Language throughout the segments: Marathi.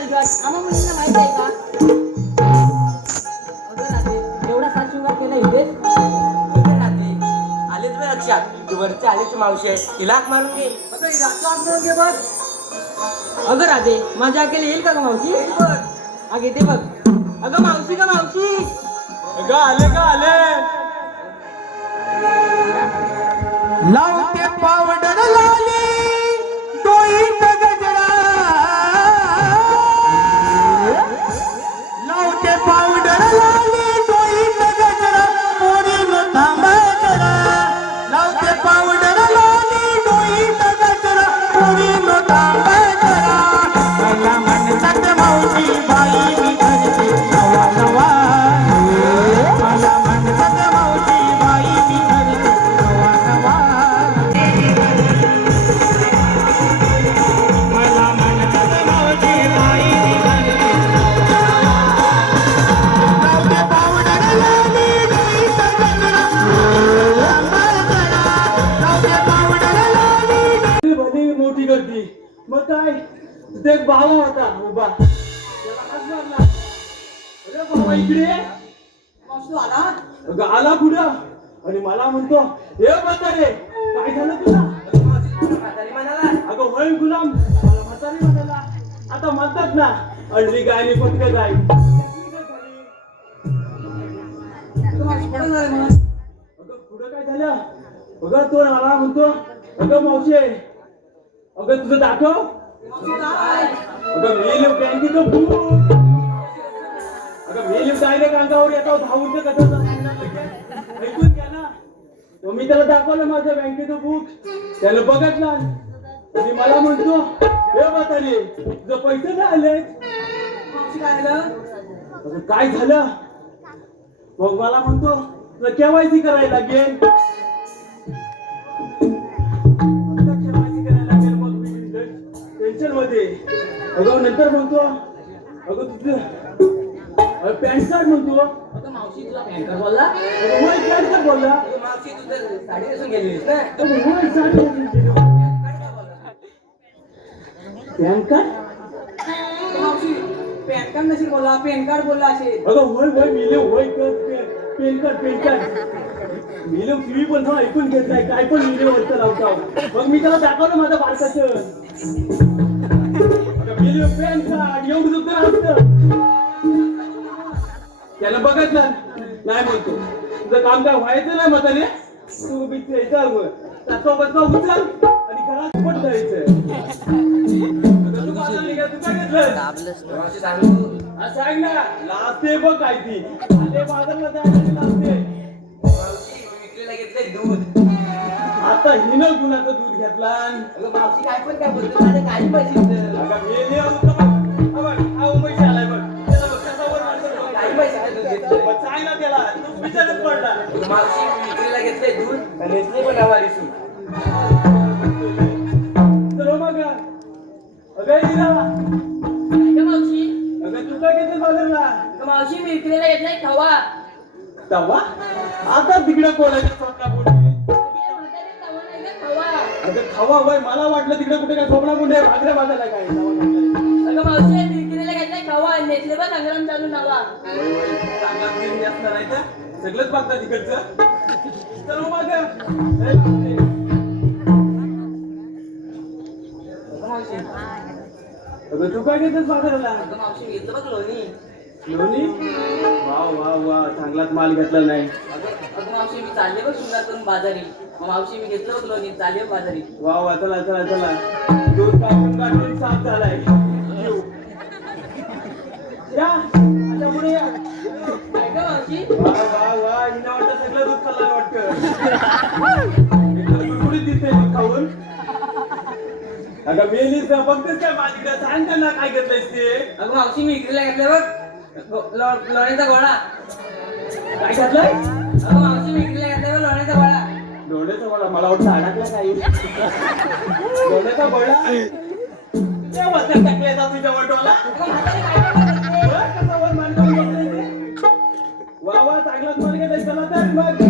विश्वास आम्हा मुलींना माहिती आहे का? अगं राधे, एवढा सात शृंगार केला इथेच? अगं राधे, आलेच बे लक्षात. तू वरची आलीच मावशी आहे, तिला हाक मारून घे. अगं राजू हाक मारून घे बघ. अगं राधे, माझ्या अकेले येईल का ग मावशी? बघ. अगं येते बघ. अगं मावशी का मावशी? अगं आले का आले. लावते पावडर लाली डोईत गजरा, लावते पावडर लाली डोईत गजरा, पोरीनो थांबा जरा. लावते पावडर लाली डोईत गजरा, पोरीनो थांबा जरा. मला म्हणतात मावशी बाई मी घरची नवा नवा, मला म्हणतात मावशी बाई मी घरची नवा नवा. मला म्हणतात मावशी बाई मी घरची लावते पावडर लाली डोईत गजरा, लावते पावडर लाली. भली मोठी गर्दी. मग काय तिथे एक बाबा होता उभा, त्याला हात मारला. अरे बाबा इकडे ये. मावशी आला? अगं आला पुढं आणि मला म्हणतो, हे म्हातारे काय झालं तुला? अगं होय गुलाम, मला म्हातारी म्हणाला. आता म्हणतात ना, अंडली गाय आणि पटकं गाय. अगं पुढं काय झालं? अगं तो मला म्हणतो, अगं मावशी, अगं तुझं दाखव. अगं मेल बँकेचं भूत. अगं मेल डायरेक्ट अंगावर येतो धावून. ऐकून घ्या ना. तो मी त्याला दाखवलं माझं बँकेचं बुक. त्यानं बघितलं आणि मला म्हणतो, हे म्हातारे तुझं पैसे नाही आले. काय झालं? अगं काय झालं? मग मला म्हणतो, तुला केवायसी करायला लागेल. केवायसी करायला लागेल. मग मी टेन्शन मध्ये. अगं नंतर म्हणतो, अगं तुझं पॅन कार्ड म्हणतो. अगं मावशी तुला पॅन कार्ड बोलला? अगं होय पॅन कार्ड बोलला. मावशी तुझं साडी नेसून गेलीस ना? अगं होय साडी नेसून गेलो. Pan card? मावशी पॅन कार्ड नसेल बोलला, पॅन कार्ड बोलला असेल. अगं होय होय मिले होय पेन कार्ड मिले. तुम्ही पण हा ऐकून घेत नाही, काय पण मिले वरचं लावता. मग मी त्याला दाखवलं माझं बारकाचं. मिले पॅन कार्ड एवढं उत्तर असतं. त्याला बघितलं नाही म्हणतो, तुझं काम काय व्हायचं नाही म्हातारे. तू बिचार त्याचा बच्चा उचल आणि घरात पण जायचं. सांग ना लाजते बघ काय ती. आले बाजारला जायला लाजते. विक्रीला घेतलंय दूध. आता हिनं गुणाचं दूध घेतला. अगं मावशी काय पण काय बोलतो, माझे काही पैसे देत. अगं मेले हा पैसे आलाय बघ. त्याला बघ कसा वर मारतो. काही पैसे काय दूध घेतलं? मग सांग ना त्याला, तू विचारच पडला. मावशी विक्रीला घेतलंय दूध आणि नेसले पण हवारी सूट. चलो मग. अगं हिरा, मावशी अगं तू काय घेते बाजारला? मावशी मी विक्रीला घेतलाय खवा. तवा आता तिकडे कोणाच्या स्वप्ना बोलली. अगं खवा होय, मला वाटलं तिकडे कुठे काय स्वप्ना बोलले. भाजऱ्या बाजारला काय अगं मावशी विक्रीला घेतलाय खवा, नेसले पण संग्राम चालू नावा. चांगला फिरून असणार नाही तर सगळंच बघता तिकडचं. चलो मग. अगं तू काय घेतेस बाजाराला? मावशी घेतलं बघ लोणी. लोणी? वा वा वा, चांगलाच माल घेतला नाही. अगं मावशी मी चालले बघ शृंगार करून बाजारी. मग मावशी मी घेतलं बघ लोणी, चालले बघ बाजारी. वा वा, चला चला चला. दूध कापून काढून साफ झालाय. येऊ. या आता पुढे या. काय गं मावशी? वा वा वा, हिना वाटतं सगळं दूध खाल्लं वाटतं. एकदम कुरकुरीत दिसतंय मग खाऊन. अगं मेलीस ना, बघतेस काय माझ्याकडे? सांग त्यांना काय घेतलंयस ते. अगं मावशी मी विक्रीला घेतलंय बघ लोण्याचा गोळा. काय घेतलंय? अगं मावशी मी विक्रीला घेतलंय बघ लोण्याचा गोळा. डोळ्याचा बळा मला वाटतं अडकला काही. डोळ्याचा बळा त्या वरती टाकलेला तुझ्या वटवाला. अगं म्हातारी काय करते? कसा वर मांडून घेतलंय ते? वा वा, चांगलाच माल घेतलाय. चला तर मग.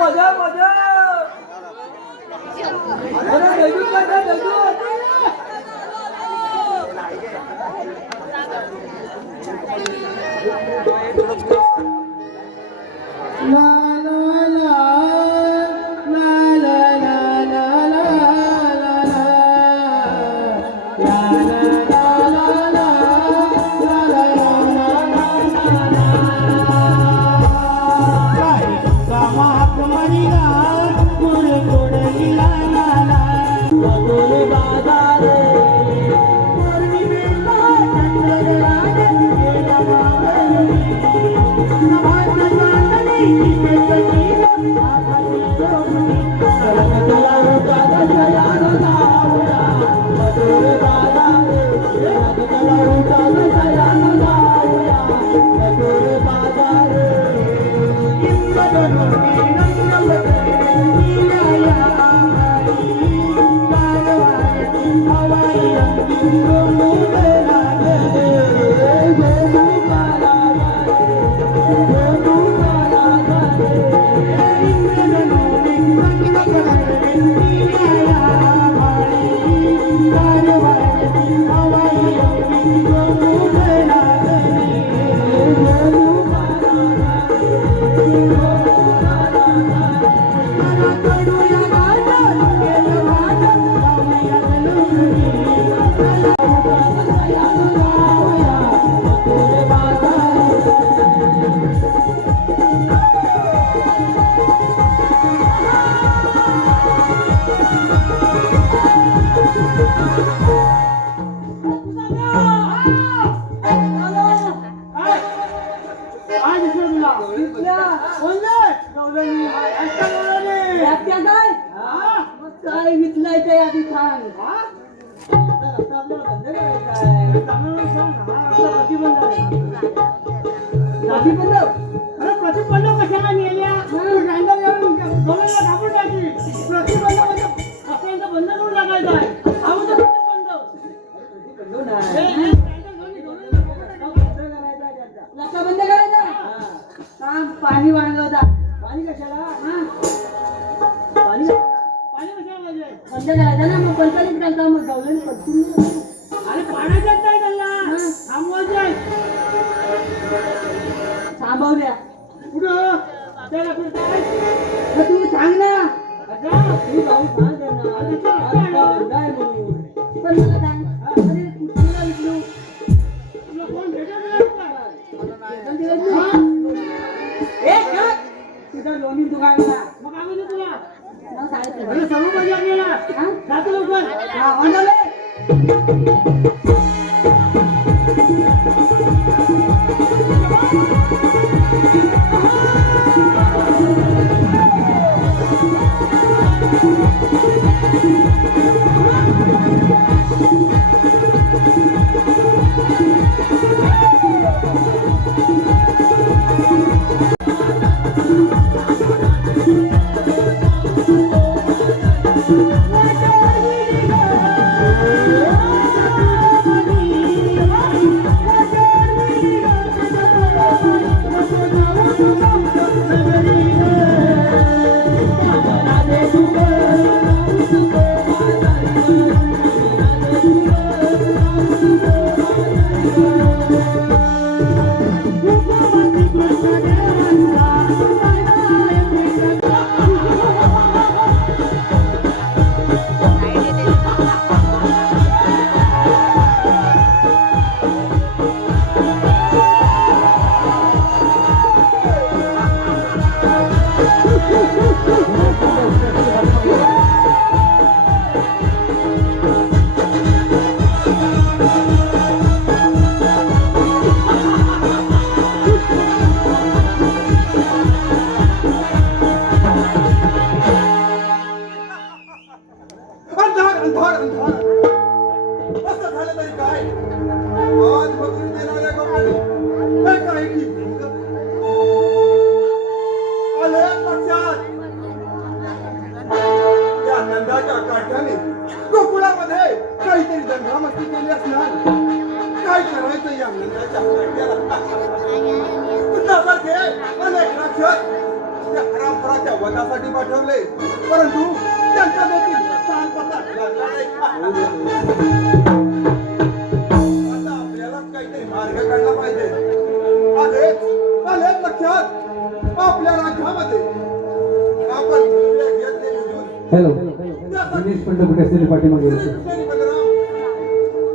मजा मजा अरे दैदूत काय दैदूत ला ला ला ला ला ला ला ला काय विकलाय ते आधी सांग. प्रतिबंध कशाला नेल्या ढापून टाकली. प्रतिबंध म्हणजे असं बंद करून टाकायचं आहे. बंद करायचा पाणी वाढवता. पाणी कशाला पाणी पाणी कशाला पाहिजे बंद करायचं ना. मग पंचायत घालता मग गवलन पटकून अरे पाण्याच्याच काय त्यांना थांबवायचं थांबवल्या कुठं त्याला कुठं तुम्ही सांग ना. तुम्ही जाऊन सांग त्यांना पण मला सांग अरे तुला विकलो तुला कोण भेटत तिथं लोणी दुकान मग आम्ही तुला सर्व मजा गेला जातो लवकर नदीच्या काठाने गोकुळामध्ये काहीतरी दंगामस्ती केली असणार. काय करायचं या नदीच्या काठ्याला? अनेक राक्षस त्या हरामखोराच्या वधासाठी पाठवले, परंतु त्यांचा देखील पत्ता लागला नाही. आता आपल्याला काहीतरी मार्ग काढला पाहिजे. आलेच लक्षात आपल्या राज्यामध्ये आपण घेतलेली युद्ध हॅलो दिनेश पंत कुठे असलेली पाठीमागे श्री कृष्ण बलराम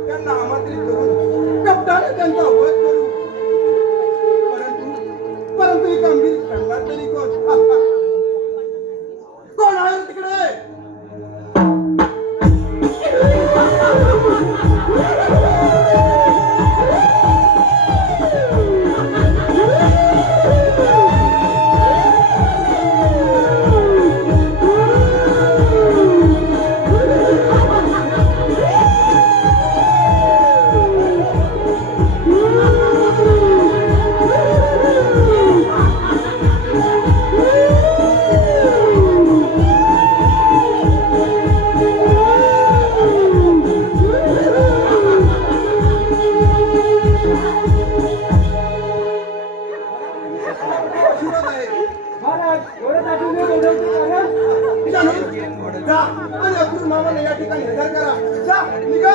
यांना आमंत्रित करून कपटाने त्यांचा वध करू. परंतु ही कामगिरी करणार तरी कोण? कोण आहे तिकडे? जा आणि अब्दुल मामाला या ठिकाणी हजर करा. जा निघा.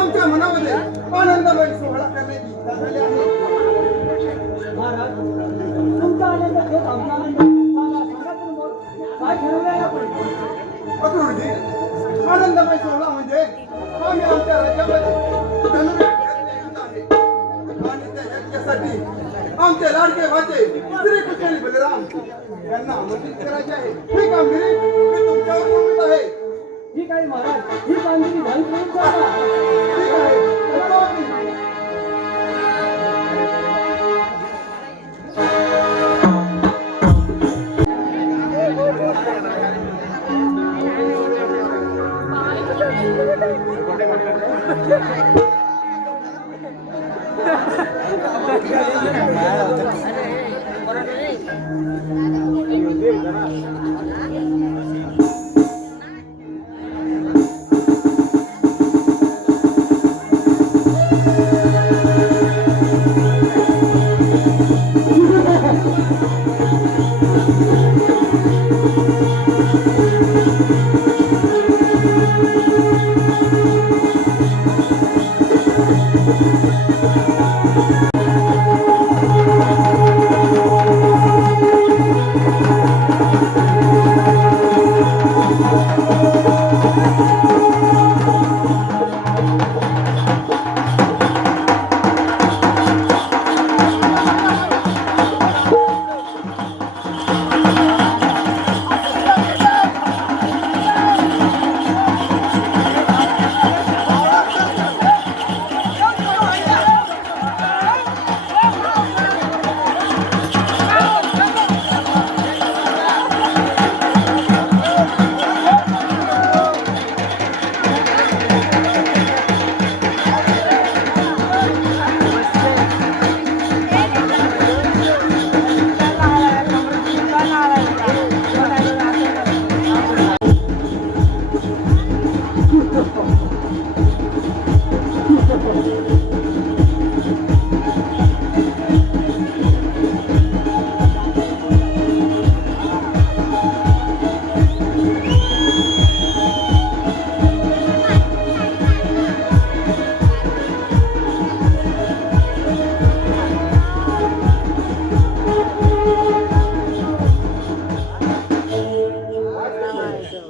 आमच्या मनामध्ये आनंदमय सोहळा करण्याची इच्छा झाली आहे. महाराज तुमचा आनंद तोच आमचा आनंद. सांगा तर मग काय ठरवलंय आपण? अक्रूरजी, आनंदमय सोहळा म्हणजे आम्ही आमच्या राज्यामध्ये धनुर्यज्ञ घेतला आहे. आणि त्या यज्ञासाठी आमचे लाडके भाचे श्री कृष्ण बलराम यांना आमंत्रित करायचे आहे. ही कामगिरी मी तुमच्यावर सोडत आहे. ठीक आहे महाराज, ही कामगिरी झाली तरी चालणार. ठीक आहे, चला आम्ही.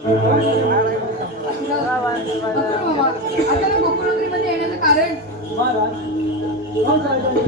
मामा, आता गोकुळनगरीमध्ये येण्याचं कारण महाराज कंस राजाने